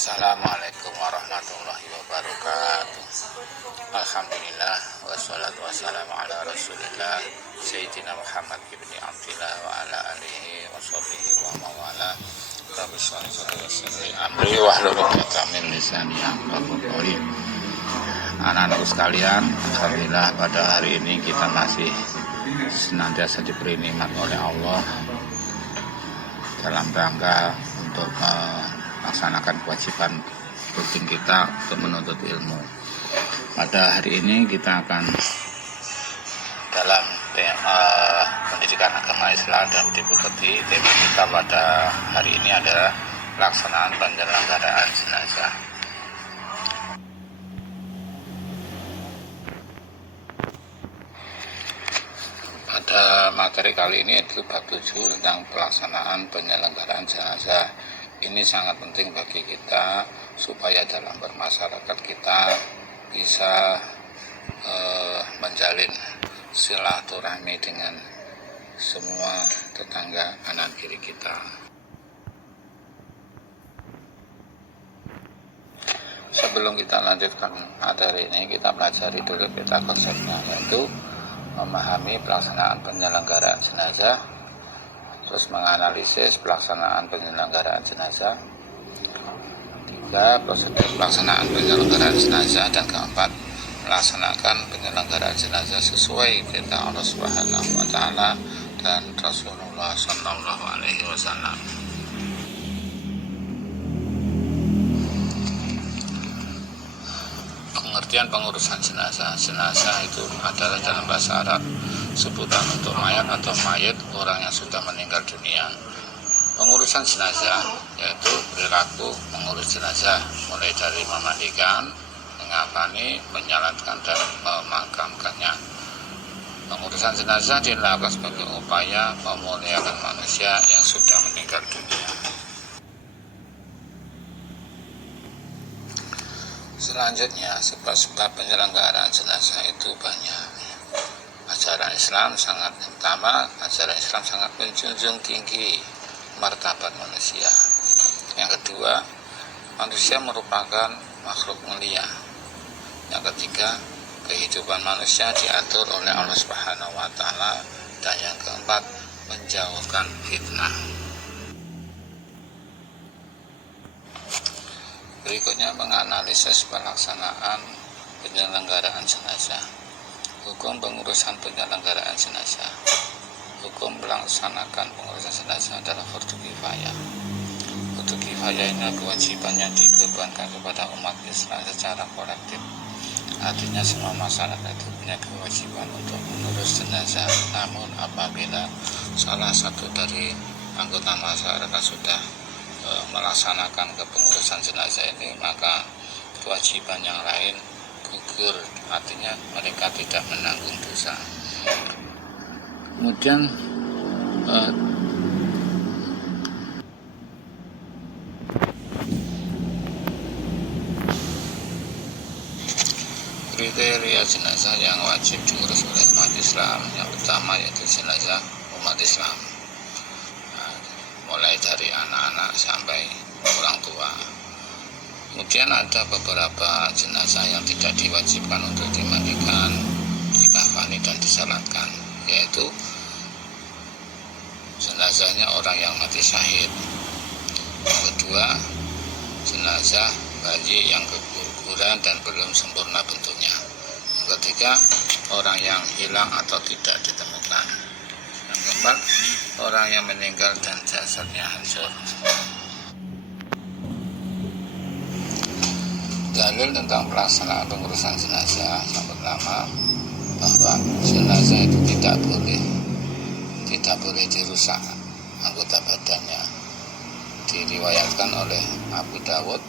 Assalamualaikum warahmatullahi wabarakatuh. Alhamdulillah wassalatu wassalamu ala rasulillah Sayyidina Muhammad ibni Abdillah wa ala alihi wa sahbihi wa mawala. Rabbi sholli wa sallim amri wa hlul 'uqdatam min lisani yafqahu qawli. Anak-anakku sekalian, alhamdulillah pada hari ini kita masih senantiasa diberi nikmat oleh Allah dalam rangka untuk melaksanakan kewajiban rutin kita untuk menuntut ilmu. Pada hari ini kita akan dalam pendidikan agama Islam dan diikuti. Tema kita pada hari ini adalah pelaksanaan penyelenggaraan jenazah. Pada materi kali ini itu bab 7 tentang pelaksanaan penyelenggaraan jenazah. Ini sangat penting bagi kita supaya dalam bermasyarakat kita bisa menjalin silaturahmi dengan semua tetangga kanan kiri kita. Sebelum kita lanjutkan materi ini, kita pelajari dulu kita konsepnya, yaitu memahami pelaksanaan penyelenggaraan jenazah, terus menganalisis pelaksanaan penyelenggaraan jenazah, 3. prosedur pelaksanaan penyelenggaraan jenazah, dan keempat, melaksanakan penyelenggaraan jenazah sesuai perintah Allah Subhanahu wa taala dan Rasulullah sallallahu alaihi wasallam. Pengertian pengurusan jenazah. Jenazah itu adalah dalam bahasa Arab sebutan untuk mayat atau mayit orang yang sudah meninggal dunia. Pengurusan jenazah yaitu perilaku mengurus jenazah, mulai dari memandikan, mengapani, menyalatkan, dan memakamkannya. Pengurusan jenazah dilakukan sebagai upaya memuliakan manusia yang sudah meninggal dunia. Selanjutnya, sebab-sebab penyelenggaraan jenazah itu banyak. Ajaran Islam sangat menjunjung tinggi martabat manusia. Yang kedua, manusia merupakan makhluk mulia. Yang ketiga, kehidupan manusia diatur oleh Allah Subhanahu wa taala. Dan yang keempat, menjauhkan fitnah. Berikutnya menganalisis pelaksanaan penyelenggaraan jenazah. Hukum pengurusan penyelenggaraan jenazah. Hukum melaksanakan pengurusan jenazah adalah fardu kifayah. Fardu kifayah ini kewajibannya dibebankan kepada umat Islam secara kolektif. Artinya semua masyarakat itu punya kewajiban untuk mengurus jenazah. Namun apabila salah satu dari anggota masyarakat sudah melaksanakan kepengurusan jenazah ini, maka kewajiban yang lain gugur, artinya mereka tidak menanggung dosa. Kemudian kriteria jenazah yang wajib diurus oleh umat Islam, yang pertama yaitu jenazah umat Islam, mulai dari anak-anak sampai orang tua. Kemudian ada beberapa jenazah yang tidak diwajibkan untuk dimandikan, dikafani, dan disalatkan, yaitu jenazahnya orang yang mati syahid. Yang kedua, jenazah bayi yang keguguran dan belum sempurna bentuknya. Yang ketiga, orang yang hilang atau tidak ditemukan. Yang keempat, orang yang meninggal dan jasadnya hancur. Dalil tentang pelaksanaan pengurusan jenazah. Yang pertama, bahwa jenazah itu tidak boleh dirusak anggota badannya. Diriwayatkan oleh Abu Dawud,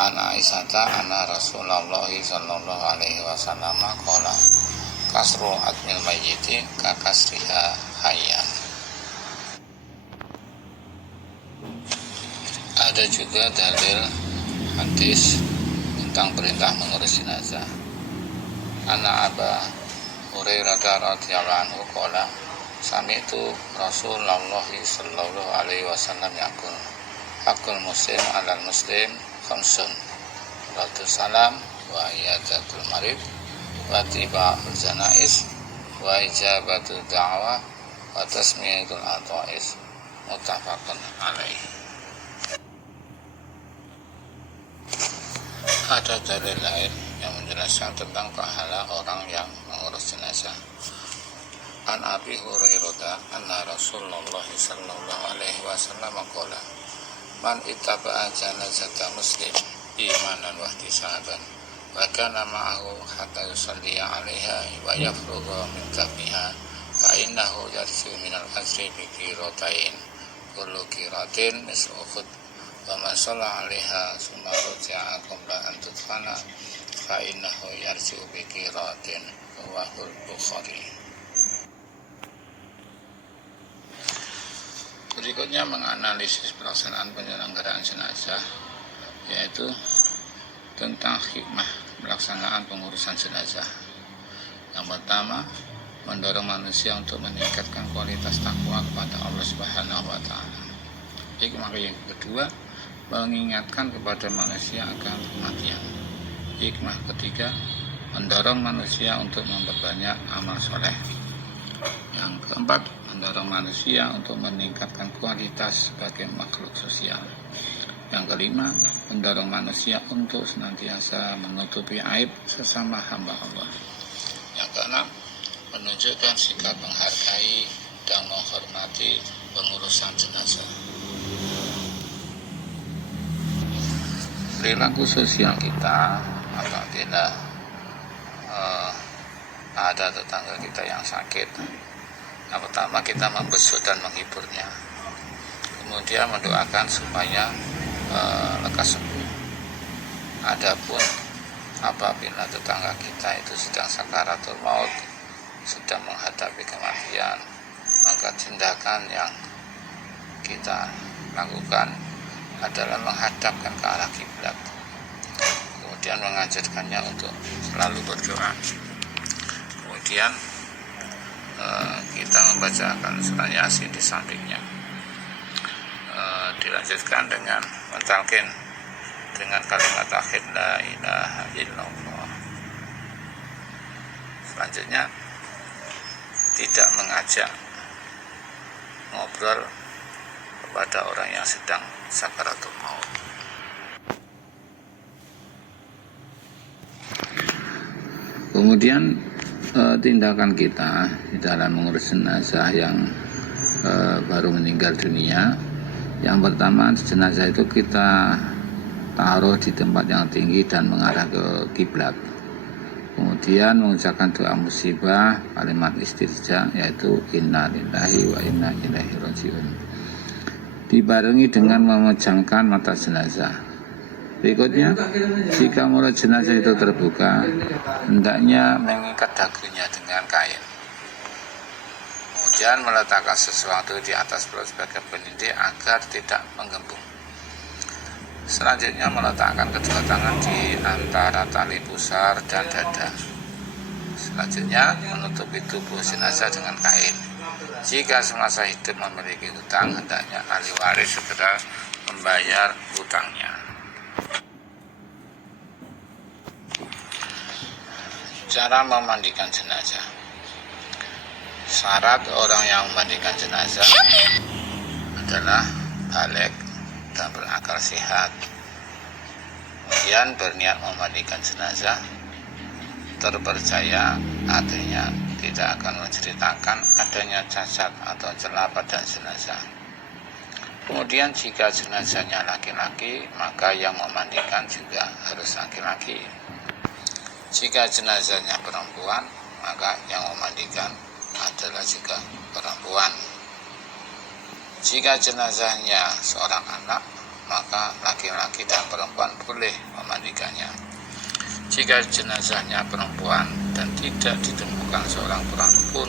an Aisyata anna Rasulullah sallallahu alaihi wasallam qala kasru admil mayyiti ka kasriha hayyan. Ada juga dalil hadis tentang perintah mengurus jenazah. Anna Aba Hurairah radhiyallahu anhu qala sami'tu Rasulullah sallallahu alaihi wasallam yaqul hakul muslim alal muslim khamsun, raddu salam wa iyadatul marid wa tiba'ul janais wa ijabatul da'wah wa tasmiyatul ata'is, muttafaqun alaih. Ada dalil lain yang menjelaskan tentang pahala orang yang mengurus jenazah. An Abi Hurairah anna Rasulullah sallallahu alaihi wasallam qala man ittaba'a janazata muslim imanan wa ihtisaban wa kana ma'ahu hatta yusalli 'alaiha wa yafrugha min dafniha fa innahu yarju minal ajri bi qiratain kullu qiratin mislu ukhud wa man shalla 'alaiha summa raja'a qabla an tudfana fa innahu yarju bi qiratin, rawahul Bukhari. Berikutnya menganalisis pelaksanaan penyelenggaraan jenazah, yaitu tentang hikmah pelaksanaan pengurusan jenazah. Yang pertama, mendorong manusia untuk meningkatkan kualitas takwa kepada Allah Subhanahu wa taala. Hikmah yang kedua, mengingatkan kepada manusia akan kematian. Hikmah ketiga, mendorong manusia untuk memperbanyak amal soleh. Yang keempat, mendorong manusia untuk meningkatkan kualitas sebagai makhluk sosial. Yang kelima, mendorong manusia untuk senantiasa menutupi aib sesama hamba Allah. Yang keenam, menunjukkan sikap menghargai dan menghormati pengurusan jenazah. Perilaku sosial kita apabila ada tetangga kita yang sakit, yang pertama kita membesuk dan menghiburnya, kemudian mendoakan supaya lekas sembuh. Adapun apabila tetangga kita itu sedang sakaratul maut, sedang menghadapi kematian, maka tindakan yang kita lakukan adalah menghadapkan ke arah kiblat, kemudian mengajarkannya untuk selalu berdoa. Kemudian kita membacakan surat Yasin di sampingnya. Dilanjutkan dengan mentalkin dengan kalimat akhir la ilaha illallah. Selanjutnya tidak mengajak ngobrol kepada orang yang sedang sakaratul maut. Kemudian tindakan kita di dalam mengurus jenazah yang baru meninggal dunia, yang pertama jenazah itu kita taruh di tempat yang tinggi dan mengarah ke kiblat. Kemudian mengucapkan doa musibah, kalimat istirja, yaitu inna lillahi wa inna ilaihi rajiun, dibarengi dengan memejamkan mata jenazah. Berikutnya, jika mulut jenazah itu terbuka, hendaknya mengikat dagunya dengan kain. Kemudian meletakkan sesuatu di atas perut sebagai pelindung agar tidak menggembung. Selanjutnya meletakkan kedua tangan di antara tali pusar dan dada. Selanjutnya menutupi tubuh jenazah dengan kain. Jika semasa hidup memiliki hutang, hendaknya ahli waris segera membayar hutangnya. Cara memandikan jenazah. Syarat orang yang memandikan jenazah adalah balik dan berakal sehat. Kemudian berniat memandikan jenazah, terpercaya artinya tidak akan menceritakan adanya cacat atau celah pada jenazah. Kemudian jika jenazahnya laki-laki, maka yang memandikan juga harus laki-laki. Jika jenazahnya perempuan, maka yang memandikan adalah juga perempuan. Jika jenazahnya seorang anak, maka laki-laki dan perempuan boleh memandikannya. Jika jenazahnya perempuan dan tidak ditemukan seorang perempuan pun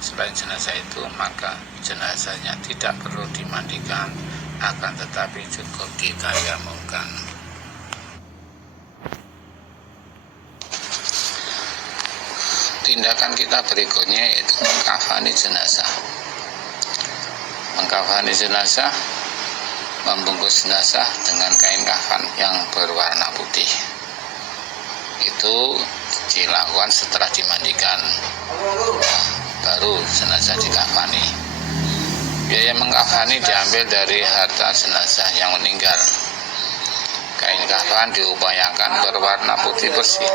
selain jenazah itu, maka jenazahnya tidak perlu dimandikan, akan tetapi cukup ditayamumkan. Tindakan kita berikutnya yaitu mengkafani jenazah. Mengkafani jenazah membungkus jenazah dengan kain kafan yang berwarna putih. Itu dilakukan setelah dimandikan, baru jenazah dikafani. Biaya mengkafani diambil dari harta jenazah yang meninggal. Kain kafan diupayakan berwarna putih bersih.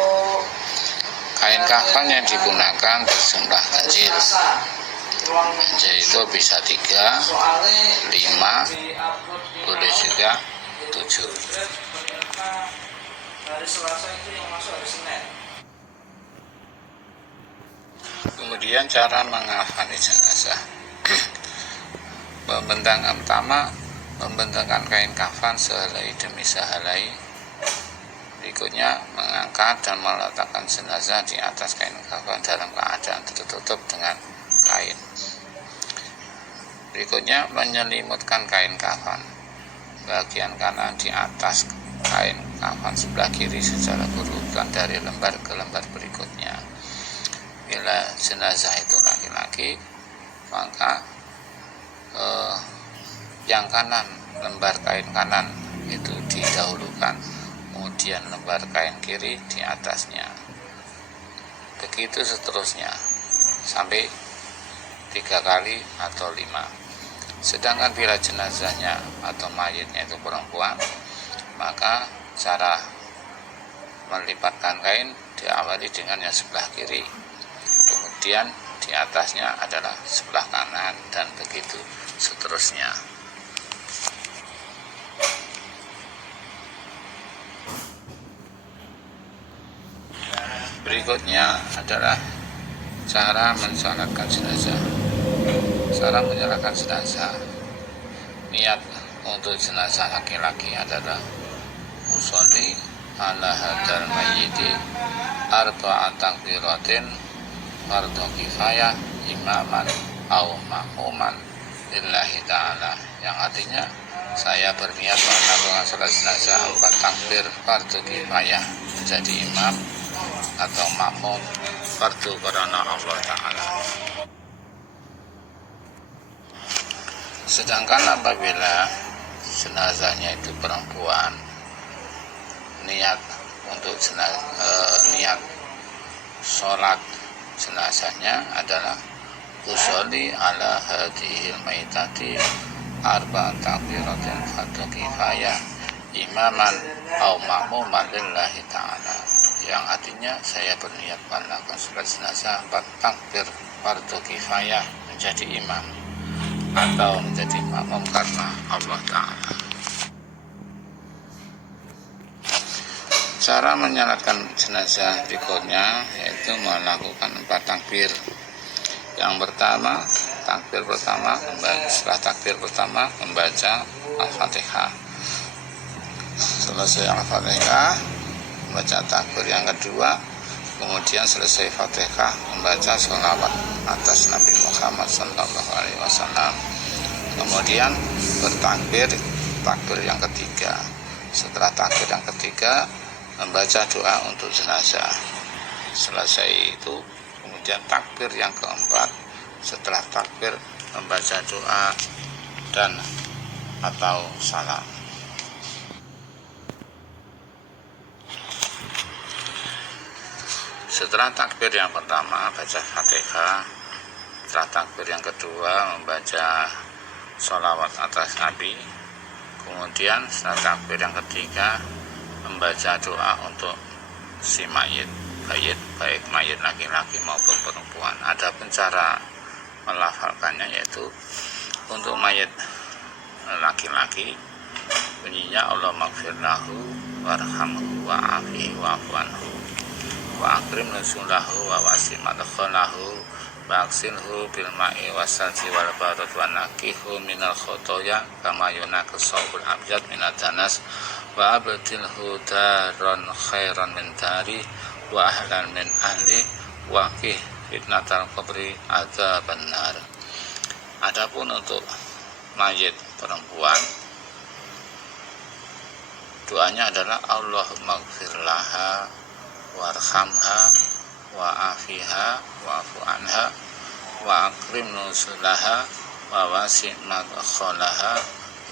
Kain kafan yang digunakan berjumlah ganjil. Ganjil itu bisa 3, 5, boleh juga 7. Kemudian cara mengkafani jenazah. Pembentangan pertama, membentangkan kain kafan sehelai demi sehelai. Berikutnya, mengangkat dan meletakkan jenazah di atas kain kafan dalam keadaan tertutup dengan kain. Berikutnya, menyelimutkan kain kafan bagian kanan di atas kain kafan sebelah kiri secara berurutan dari lembar ke lembar berikutnya. Bila jenazah itu laki-laki, maka yang kanan, lembar kain kanan itu didahulukan, kemudian lembar kain kiri di atasnya. Begitu seterusnya sampai 3 kali atau 5. Sedangkan bila jenazahnya atau mayitnya itu perempuan, maka cara melipatkan kain diawali dengan yang sebelah kiri, kemudian di atasnya adalah sebelah kanan, dan begitu seterusnya. Berikutnya adalah cara mensolatkan jenazah. Cara menyalakan jenazah. Niat untuk jenazah laki-laki adalah usolli ala hadal mayyiti arba'at takbiratin fardhu kifayah imaman au ma'muman lillahi ta'ala, yang artinya saya berniat melakukan salat jenazah 4 takbir fardhu kifayah, menjadi imam atau makmum fardhu karena Allah Ta'ala. Sedangkan apabila jenazahnya itu perempuan, niat untuk niat sholat jenazahnya adalah usolli ala hadhil maitati arba'at takbiratin fardhu kifayah imaman au ma'muman lillahi ta'ala, yang artinya saya berniat melakukan sholat jenazah 4 takbir fardhu kifayah, menjadi imam atau menjadi makmum karena Allah Ta'ala. Cara menyalatkan jenazah berikutnya yaitu melakukan 4 takbir. Yang pertama, setelah takbir pertama membaca Al-Fatihah. Selesai Al-Fatihah, membaca takbir yang kedua, kemudian selesai Fatihah membaca sholawat atas Nabi Muhammad SAW. Kemudian takbir yang ketiga. Setelah takbir yang ketiga, membaca doa untuk jenazah. Selesai itu, kemudian takbir yang keempat. Setelah takbir, membaca doa dan atau salam. Setelah takbir yang pertama baca Fatihah, setelah takbir yang kedua membaca sholawat atas Nabi, kemudian setelah takbir yang ketiga membaca doa untuk si mayit, baik mayit laki-laki maupun perempuan. Adapun cara melafalkannya yaitu untuk mayit laki-laki bunyinya Allahumma ighfir lahu warhamhu wa'afihi wa'fu anhu wa akrim nuzulahu wa wasi' madkhalahu wa aksilhu bil ma'i wasalji wal barad wa naqihu minal khotoya kama yunaqas saubul abyad minad danas wa abdilhu daron khairan min dari wa ahlan min ahli wa qih fitnatal qabri adzaban nar. Adapun untuk mayit perempuan, doanya adalah Allahumma ighfir laha warhamha wa afiha wa'fu anha wa akrim nuzulaha wa wasi' madkhalaha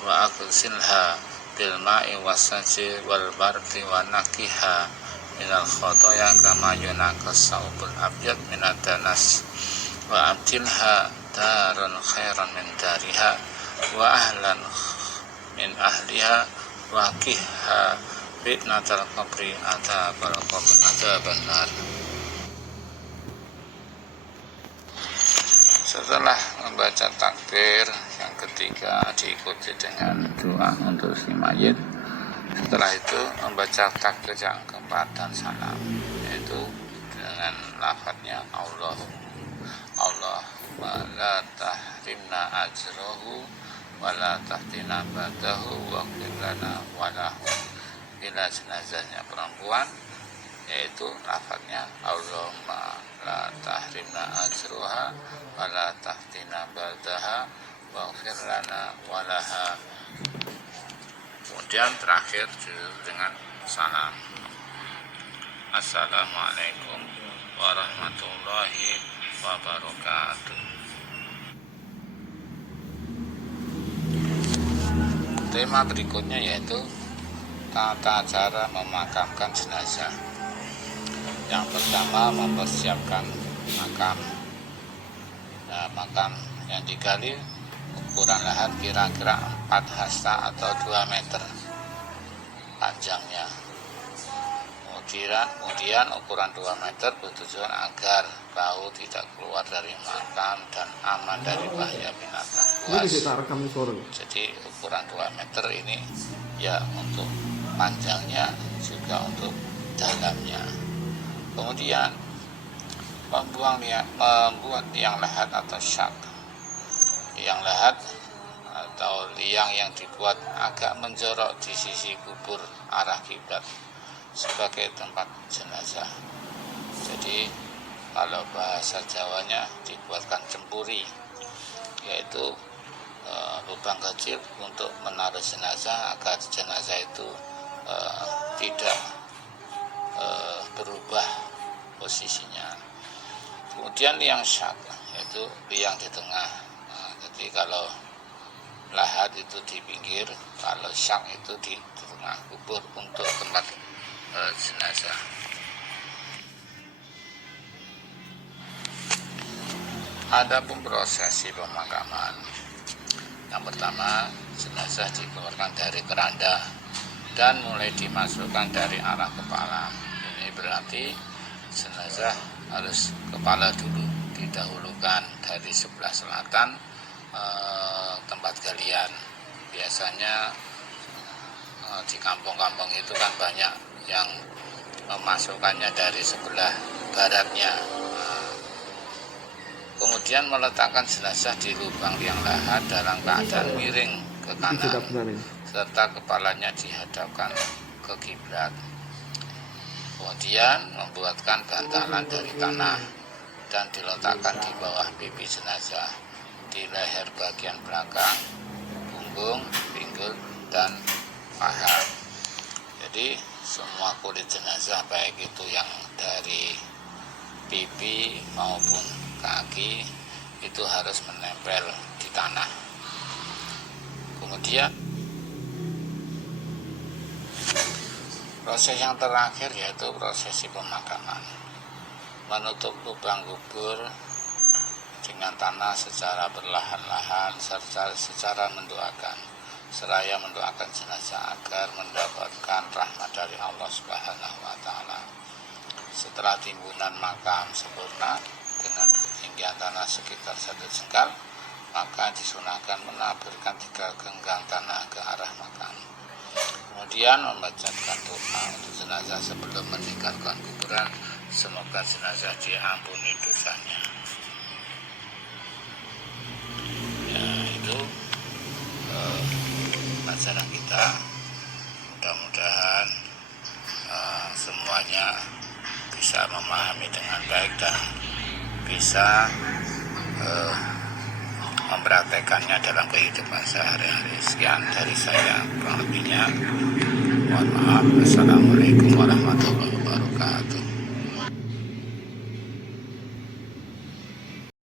wa aghsilha bil ma'i wasaji wal bardi wa nakiha minal khotoya kama yunaqas saubul abyad minad danas wa abdilha daran khairan min dariha wa ahlan min ahliha wa qihha fitnatal qabri adzaban nar. Setelah membaca takbir yang ketiga diikuti dengan doa untuk si mayit. Setelah itu membaca takbir yang keempat dan salam, yaitu dengan lafadznya Allahumma la tahrimna ajrahu wa la tahtina ba'dahu wa qil lana wa lahu. Bila jenazahnya perempuan, yaitu lafadznya Allahumma la tahrimna ajruha wa la tahtina ba'daha waghfir lana wa laha. Kemudian terakhir dengan salam, Assalamualaikum warahmatullahi wabarakatuh. Tema berikutnya yaitu tata cara memakamkan jenazah. Yang pertama, mempersiapkan makam. Nah, makam yang digali ukuran lahan kira-kira 4 hasta atau 2 meter panjangnya. Kemudian ukuran 2 meter bertujuan agar bau tidak keluar dari makam dan aman dari bahaya binatang buas. Jadi ukuran 2 meter ini ya untuk panjangnya juga untuk dalamnya. Kemudian membuat liang lahat atau syak. Liang lahat atau liang yang dibuat agak menjorok di sisi kubur arah kiblat sebagai tempat jenazah. Jadi kalau bahasa Jawanya dibuatkan cempuri, yaitu lubang kecil untuk menaruh jenazah agar jenazah itu tidak berubah posisinya. Kemudian liang syak, yaitu liang di tengah. Nah, jadi kalau lahat itu di pinggir, kalau syak itu di tengah kubur untuk tempat jenazah. Adapun prosesi pemakaman, yang pertama jenazah dikeluarkan dari keranda dan mulai dimasukkan dari arah kepala. Ini berarti jenazah harus kepala dulu didahulukan dari sebelah selatan tempat galian. Biasanya di kampung-kampung itu kan banyak yang memasukkannya dari sebelah baratnya. Kemudian meletakkan jenazah di lubang liang lahat dalam keadaan miring ke kanan serta kepalanya dihadapkan ke kiblat. Kemudian membuatkan bantalan dari tanah dan diletakkan di bawah pipi jenazah, di leher bagian belakang, punggung, pinggul, dan paha. Jadi semua kulit jenazah baik itu yang dari pipi maupun kaki itu harus menempel di tanah. Kemudian proses yang terakhir yaitu prosesi pemakaman. Menutup lubang kubur dengan tanah secara perlahan-lahan serta secara mendoakan, seraya mendoakan jenazah agar mendapatkan rahmat dari Allah Subhanahu wa taala. Setelah timbunan makam sempurna dengan ketinggian tanah sekitar 1 jengkal, maka disunahkan menaburkan 3 genggam tanah ke arah makam. Kemudian membacakan doa untuk jenazah sebelum meninggalkan kuburan, semoga jenazah diampuni dosanya. Ya, itu pelajaran kita. Mudah-mudahan semuanya bisa memahami dengan baik dan bisa mempraktekannya dalam kehidupan sehari-hari. Sekian dari saya, kurang lebihnya mohon maaf. Assalamualaikum warahmatullahi wabarakatuh.